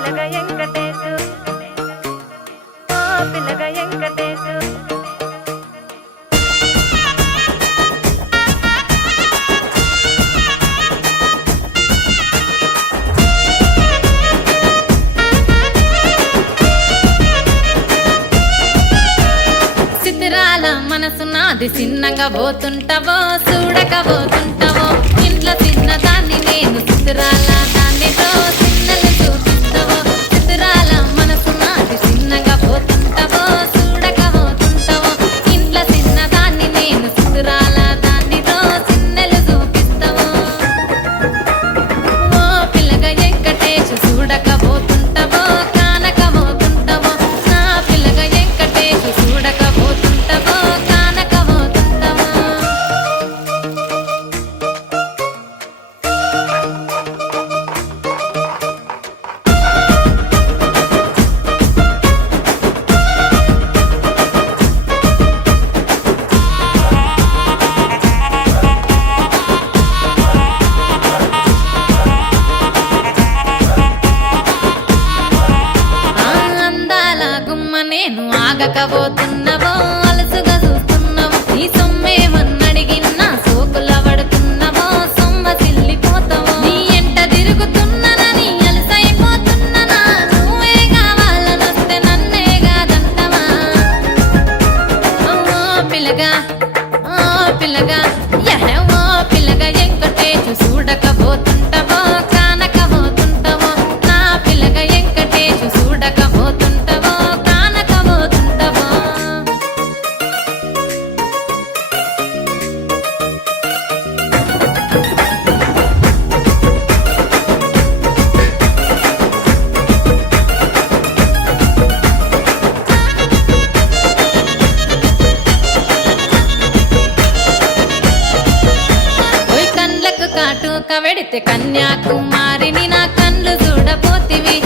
పిల్లగా వెంకటేశు ఓ పిల్లగా వెంకటేశు చిత్రాల మనసు నాది చిన్నగా పోతుంటావో చూడక పోతుంటావో ఇంట్లో చిన్నదాన్ని నేను చిత్రాల దాన్నితో చిన్నలు చూపిస్తావో చిత్రాల మనసు నాది చిన్నగా పోతుంటావో చూడక పోతుంటావో ఇంట్లో చిన్నదాన్ని నేను చిత్రాల దాన్నితో చిన్నలు చూపిస్తావో ఓ పిల్లగా వెంకటేశు చూడక పోతుంటావో కానక పోతుంటావో నా పిల్లగా వెంకటేశు చూడక పోతుంటావో కానక పోతుంటావో ఆ అందాల గుమ్మ నేను ఆగకపోతున్నావో అలసుగా చూస్తున్నావో నీ సొమ్మేమన్నడిగిన్నా సోకుల పడుతున్నావో సొమ్మ సిల్లిపోతావో నీ ఎంట తిరుగుతున్నానని అలసైపోతున్నానా నువ్వే కావాలనొస్తే నన్నే కాదంటవా ఓ పిల్లగా ఓ పిల్లగా యహ ఓ పిల్లగా వెంకటేశు చూడకపోతుంటావో కానకపోతుంటావో నా పిల్లగా వెంకటేశు చూడకపోతుంటావో కానకపోతుంటావో ఓయ్ కండ్లకు కాటుక వెడితే కన్యాకుమారిని నా కండ్లు చూడపోతివి